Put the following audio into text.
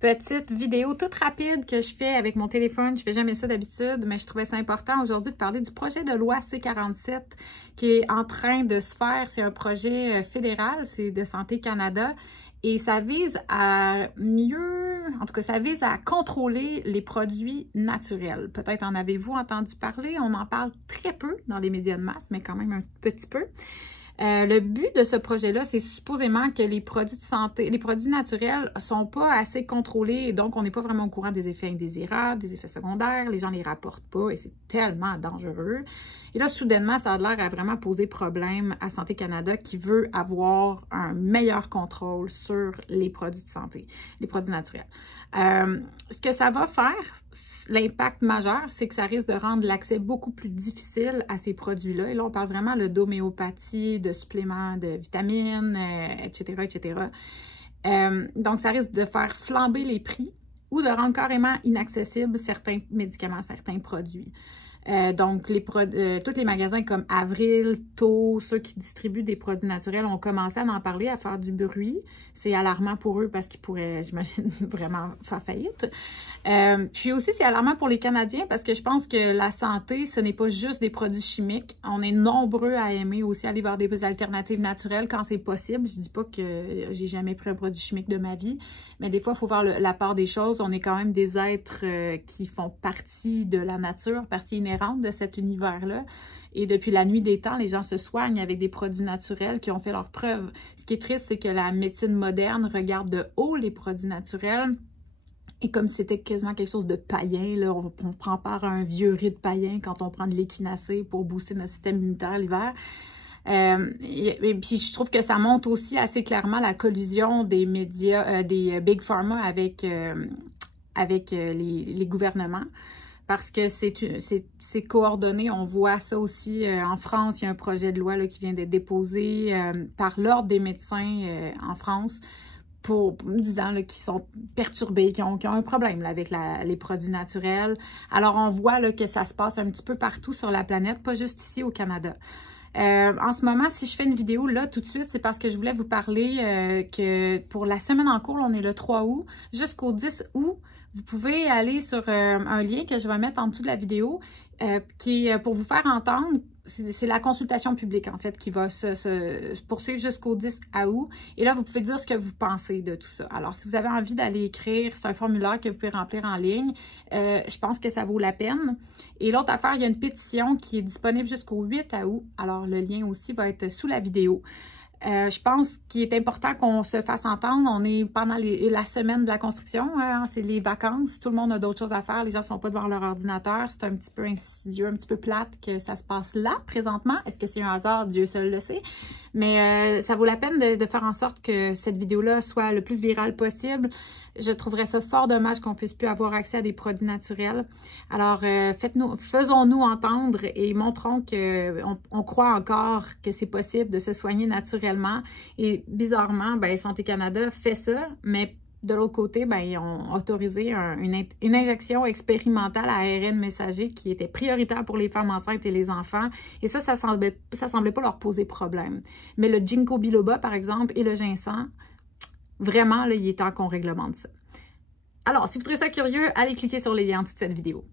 Petite vidéo toute rapide que je fais avec mon téléphone. Je fais jamais ça d'habitude, mais je trouvais ça important aujourd'hui de parler du projet de loi C-47 qui est en train de se faire. C'est un projet fédéral, c'est de Santé Canada. Et ça vise à ça vise à contrôler les produits naturels. Peut-être en avez-vous entendu parler, on en parle très peu dans les médias de masse, mais quand même un petit peu. Le but de ce projet-là, c'est supposément que les produits de santé, les produits naturels sont pas assez contrôlés et donc on n'est pas vraiment au courant des effets indésirables, des effets secondaires, les gens les rapportent pas et c'est tellement dangereux. Et là, soudainement, ça a l'air à vraiment poser problème à Santé Canada qui veut avoir un meilleur contrôle sur les produits de santé, les produits naturels. Ce que ça va faire, l'impact majeur, c'est que ça risque de rendre l'accès beaucoup plus difficile à ces produits-là. Et là, on parle vraiment d'homéopathie, de suppléments de vitamines, etc., etc. Donc, ça risque de faire flamber les prix ou de rendre carrément inaccessibles certains médicaments, certains produits. Donc, tous les magasins comme Avril, Taux, ceux qui distribuent des produits naturels ont commencé à en parler, à faire du bruit. C'est alarmant pour eux parce qu'ils pourraient, j'imagine, vraiment faire faillite. Puis aussi, c'est alarmant pour les Canadiens parce que je pense que la santé, ce n'est pas juste des produits chimiques. On est nombreux à aimer aussi aller vers des alternatives naturelles quand c'est possible. Je dis pas que j'ai jamais pris un produit chimique de ma vie, mais des fois, il faut voir la part des choses. On est quand même des êtres qui font partie de la nature, partie inhérente de cet univers-là. Et depuis la nuit des temps, les gens se soignent avec des produits naturels qui ont fait leurs preuves. Ce qui est triste, c'est que la médecine moderne regarde de haut les produits naturels et comme si c'était quasiment quelque chose de païen, là, on prend part à un vieux rite païen quand on prend de l'équinacée pour booster notre système immunitaire l'hiver. Et puis, je trouve que ça montre aussi assez clairement la collusion des médias, des Big Pharma avec les gouvernements. Parce que c'est coordonné. On voit ça aussi en France. Il y a un projet de loi là, qui vient d'être déposé par l'Ordre des médecins en France pour disant qu'ils sont perturbés, qui ont un problème là, avec les produits naturels. Alors, on voit là, que ça se passe un petit peu partout sur la planète, pas juste ici au Canada. En ce moment, si je fais une vidéo là tout de suite, c'est parce que je voulais vous parler que pour la semaine en cours, là, on est le 3 août, jusqu'au 10 août, vous pouvez aller sur un lien que je vais mettre en dessous de la vidéo qui est pour vous faire entendre. C'est la consultation publique, en fait, qui va se poursuivre jusqu'au 10 août. Et là, vous pouvez dire ce que vous pensez de tout ça. Alors, si vous avez envie d'aller écrire, c'est un formulaire que vous pouvez remplir en ligne. Je pense que ça vaut la peine. Et l'autre affaire, il y a une pétition qui est disponible jusqu'au 8 août. Alors, le lien aussi va être sous la vidéo. Je pense qu'il est important qu'on se fasse entendre. On est pendant la semaine de la construction, hein, c'est les vacances. Tout le monde a d'autres choses à faire. Les gens ne sont pas devant leur ordinateur. C'est un petit peu insidieux, un petit peu plate que ça se passe là, présentement. Est-ce que c'est un hasard? Dieu seul le sait. Mais ça vaut la peine de faire en sorte que cette vidéo-là soit le plus virale possible. Je trouverais ça fort dommage qu'on puisse plus avoir accès à des produits naturels. Alors, faisons-nous entendre et montrons qu'on croit encore que c'est possible de se soigner naturellement. Et bizarrement, ben, Santé Canada fait ça, mais de l'autre côté, ben, ils ont autorisé une injection expérimentale à ARN messager qui était prioritaire pour les femmes enceintes et les enfants. Et ça semblait pas leur poser problème. Mais le ginkgo biloba, par exemple, et le ginseng, vraiment, là, il est temps qu'on réglemente ça. Alors, si vous trouvez ça curieux, allez cliquer sur les liens en dessous de cette vidéo.